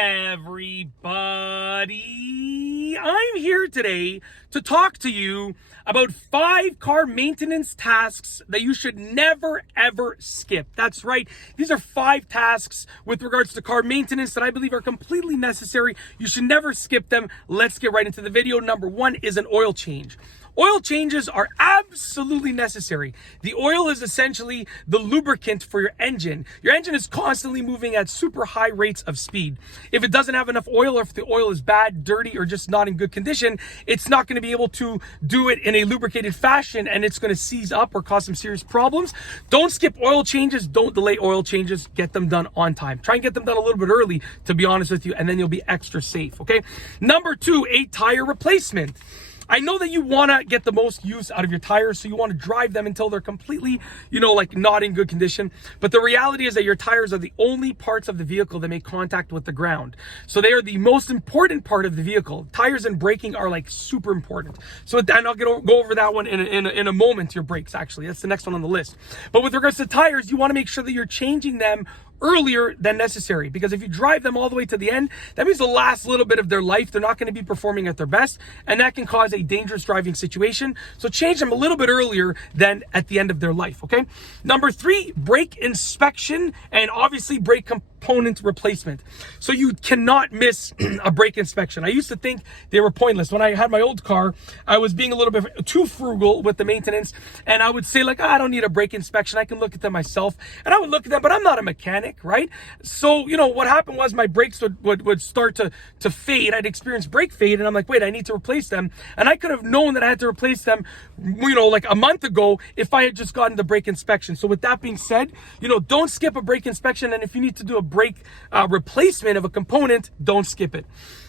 everybody, I'm here today to talk to you about 5 car maintenance tasks that you should never ever skip. That's right, these are 5 tasks with regards to car maintenance that I believe are completely necessary. You should never skip them. Let's get right into the video. Number 1 is an oil change. Oil changes are absolutely necessary. The oil is essentially the lubricant for your engine. Your engine is constantly moving at super high rates of speed. If it doesn't have enough oil, or if the oil is bad, dirty, or just not in good condition, it's not going to be able to do it in a lubricated fashion, and it's going to seize up or cause some serious problems. Don't skip oil changes. Don't delay oil changes. Get them done on time. Try and get them done a little bit early, to be honest with you, and then you'll be extra safe, okay? Number 2, a tire replacement. I know that you want to get the most use out of your tires, so you want to drive them until they're completely, not in good condition. But the reality is that your tires are the only parts of the vehicle that make contact with the ground. So they are the most important part of the vehicle. Tires and braking are like super important. So, and I'll go over that one in a moment, your brakes actually. That's the next one on the list. But with regards to tires, you want to make sure that you're changing them earlier than necessary, because if you drive them all the way to the end, that means the last little bit of their life, they're not going to be performing at their best, and that can cause a dangerous driving situation. So change them a little bit earlier than at the end of their life, okay? Number 3, brake inspection and obviously brake component replacement. So you cannot miss a brake inspection. I used to think they were pointless. When I had my old car, I was being a little bit too frugal with the maintenance, and I would say like, I don't need a brake inspection. I can look at them myself. And I would look at them, but I'm not a mechanic, right? So, what happened was my brakes would start to fade. I'd experience brake fade, and I'm like, wait, I need to replace them. And I could have known that I had to replace them, like a month ago if I had just gotten the brake inspection. So with that being said, don't skip a brake inspection. And if you need to do a brake replacement of a component, don't skip it.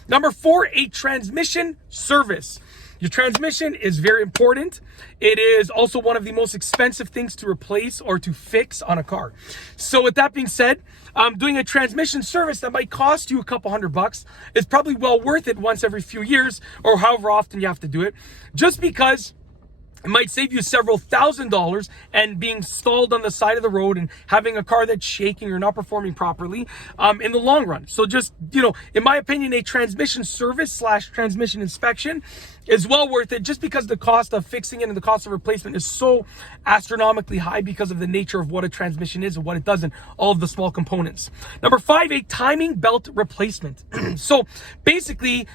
Number 4, a transmission service. Your transmission is very important. It is also one of the most expensive things to replace or to fix on a car. So with that being said, doing a transmission service that might cost you a couple $100 is probably well worth it once every few years, or however often you have to do it, just because it might save you several $1,000s and being stalled on the side of the road and having a car that's shaking or not performing properly in the long run. So just, in my opinion, a transmission service / transmission inspection is well worth it, just because the cost of fixing it and the cost of replacement is so astronomically high because of the nature of what a transmission is and what it does and all of the small components. Number 5, a timing belt replacement. So basically,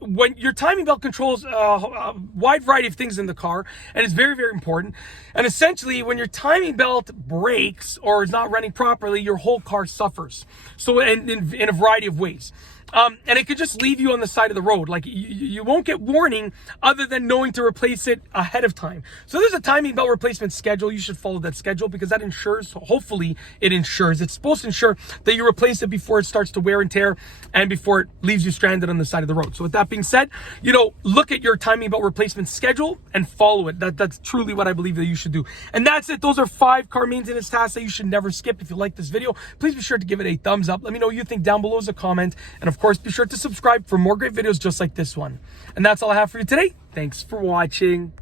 when your timing belt controls a wide variety of things in the car, and it's very, very important. And essentially, when your timing belt breaks or is not running properly, your whole car suffers. So in a variety of ways. And it could just leave you on the side of the road. Like you won't get warning other than knowing to replace it ahead of time. So there's a timing belt replacement schedule. You should follow that schedule, because that ensures, hopefully it ensures, it's supposed to ensure that you replace it before it starts to wear and tear and before it leaves you stranded on the side of the road. So with that being said, look at your timing belt replacement schedule and follow it. That's truly what I believe that you should do. And that's it. Those are 5 car maintenance tasks that you should never skip. If you like this video, please be sure to give it a thumbs up. Let me know what you think down below as a comment. And of course, be sure to subscribe for more great videos just like this one. And that's all I have for you today. Thanks for watching.